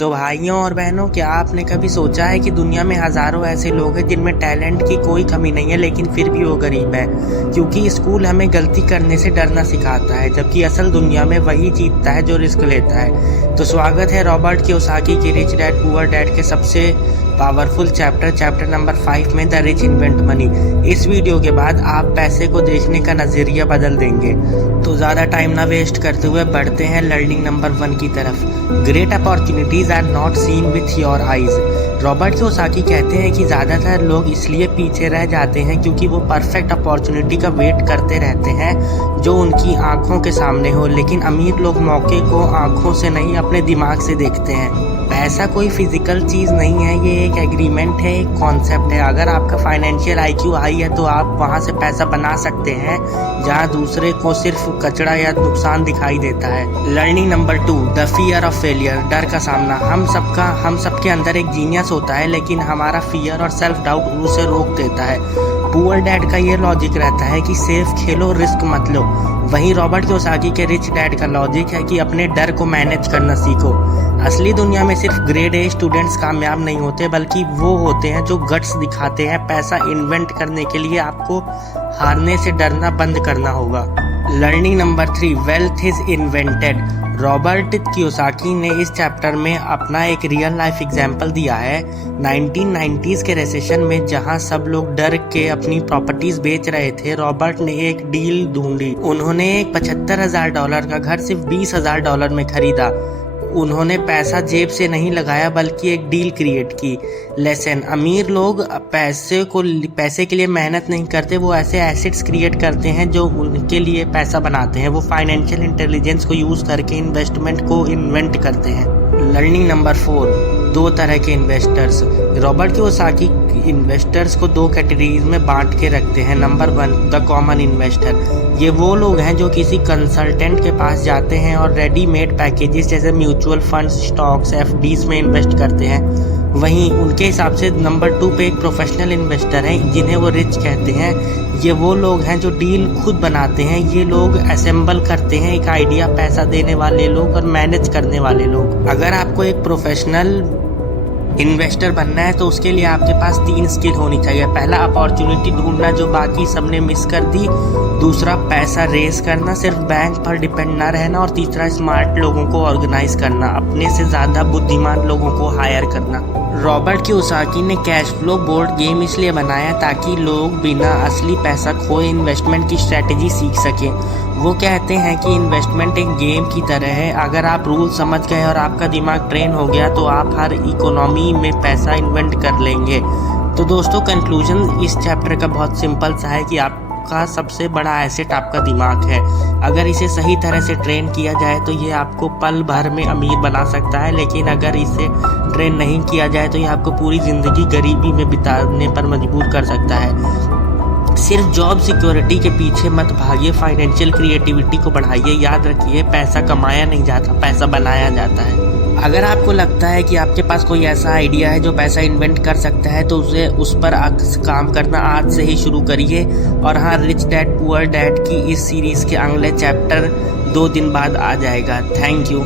तो भाइयों और बहनों, क्या आपने कभी सोचा है कि दुनिया में हज़ारों ऐसे लोग हैं जिनमें टैलेंट की कोई कमी नहीं है, लेकिन फिर भी वो गरीब है। क्योंकि स्कूल हमें गलती करने से डरना सिखाता है, जबकि असल दुनिया में वही जीतता है जो रिस्क लेता है। तो स्वागत है रॉबर्ट कियोसाकी के रिच डैड पुअर डैड के सबसे पावरफुल चैप्टर नंबर 5 में, द रिच इन्वेंट मनी। इस वीडियो के बाद आप पैसे को देखने का नज़रिया बदल देंगे। तो ज़्यादा टाइम ना वेस्ट करते हुए बढ़ते हैं लर्निंग नंबर 1 की तरफ। Great opportunities are not seen with your eyes. Robert Kiyosaki कहते हैं कि ज़्यादातर लोग इसलिए पीछे रह जाते हैं क्योंकि वो परफेक्ट अपॉर्चुनिटी का वेट करते रहते हैं जो उनकी आंखों के सामने हो, लेकिन अमीर लोग मौके को आंखों से नहीं अपने दिमाग से देखते हैं। पैसा कोई फिजिकल चीज़ नहीं है, ये एक एग्रीमेंट है, एक कॉन्सेप्ट है। अगर आपका फाइनेंशियल IQ हाई है तो आप वहाँ से पैसा बना सकते हैं जहाँ दूसरे को सिर्फ कचरा या नुकसान दिखाई देता है। Learning number 2, the fear of failure, डर का सामना। हम सबके अंदर एक जीनियस होता है, लेकिन हमारा फियर और सेल्फ डाउट उसे रोक देता है। पुअर डैड का ये लॉजिक रहता है कि सेफ खेलो, रिस्क मत लो। वहीं रॉबर्ट कियोसाकी के रिच डैड का लॉजिक है कि अपने डर को मैनेज करना सीखो। असली दुनिया में सिर्फ ग्रेड A स्टूडेंट्स कामयाब नहीं होते, बल्कि वो होते हैं जो गट्स दिखाते हैं। पैसा इन्वेंट करने के लिए आपको हारने से डरना बंद करना होगा। Learning number 3, wealth is invented. Robert Kiyosaki ने इस चैप्टर में अपना एक रियल लाइफ एग्जाम्पल दिया है। 1990s के रिसेशन में जहां सब लोग डर के अपनी प्रॉपर्टीज बेच रहे थे, रॉबर्ट ने एक डील ढूंढी। उन्होंने एक $75,000 का घर सिर्फ $20,000 में खरीदा। उन्होंने पैसा जेब से नहीं लगाया, बल्कि एक डील क्रिएट की। लेसन, अमीर लोग पैसे के लिए मेहनत नहीं करते, वो ऐसे एसेट्स क्रिएट करते हैं जो उनके लिए पैसा बनाते हैं। वो फाइनेंशियल इंटेलिजेंस को यूज़ करके इन्वेस्टमेंट को इन्वेंट करते हैं। लर्निंग नंबर 4, 2 तरह के इन्वेस्टर्स। रॉबर्ट कियोसाकी इन्वेस्टर्स को 2 कैटेगरीज में बांट के रखते हैं। Number 1, the common investor. ये वो लोग हैं जो किसी कंसल्टेंट के पास जाते हैं और रेडीमेड पैकेजेस जैसे म्यूचुअल फंड्स, स्टॉक्स, FDs में इन्वेस्ट करते हैं। वहीं उनके हिसाब से नंबर 2 पे एक प्रोफेशनल इन्वेस्टर हैं, जिन्हें वो रिच कहते हैं। ये वो लोग हैं जो डील खुद बनाते हैं। ये लोग असेंबल करते हैं एक आइडिया, पैसा देने वाले लोग और मैनेज करने वाले लोग। अगर आपको एक प्रोफेशनल इन्वेस्टर बनना है तो उसके लिए आपके पास 3 स्किल होनी चाहिए। पहला, अपॉर्चुनिटी ढूंढना जो बाकी सबने मिस कर दी। दूसरा, पैसा रेस करना, सिर्फ बैंक पर डिपेंड ना रहना। और तीसरा, स्मार्ट लोगों को ऑर्गेनाइज करना, अपने से ज़्यादा बुद्धिमान लोगों को हायर करना। रॉबर्ट कियोसाकी ने कैश फ्लो बोर्ड गेम इसलिए बनाया ताकि लोग बिना असली पैसा खोए इन्वेस्टमेंट की स्ट्रेटेजी सीख सकें। वो कहते हैं कि इन्वेस्टमेंट एक गेम की तरह है। अगर आप रूल समझ गए और आपका दिमाग ट्रेन हो गया तो आप हर इकोनॉमी में पैसा इन्वेंट कर लेंगे। तो दोस्तों, कंक्लूजन इस चैप्टर का बहुत सिंपल सा है कि आपका सबसे बड़ा एसेट आपका दिमाग है। अगर इसे सही तरह से ट्रेन किया जाए तो ये आपको पल भर में अमीर बना सकता है, लेकिन अगर इसे ट्रेन नहीं किया जाए तो ये आपको पूरी ज़िंदगी गरीबी में बिताने पर मजबूर कर सकता है। सिर्फ जॉब सिक्योरिटी के पीछे मत भागिए, फाइनेंशियल क्रिएटिविटी को बढ़ाइए। याद रखिए, पैसा कमाया नहीं जाता, पैसा बनाया जाता है। अगर आपको लगता है कि आपके पास कोई ऐसा आइडिया है जो पैसा इन्वेंट कर सकता है तो उस पर काम करना आज से ही शुरू करिए। और हाँ, रिच डैड पुअर डैड की इस सीरीज़ के अगले चैप्टर 2 दिन बाद आ जाएगा। Thank you.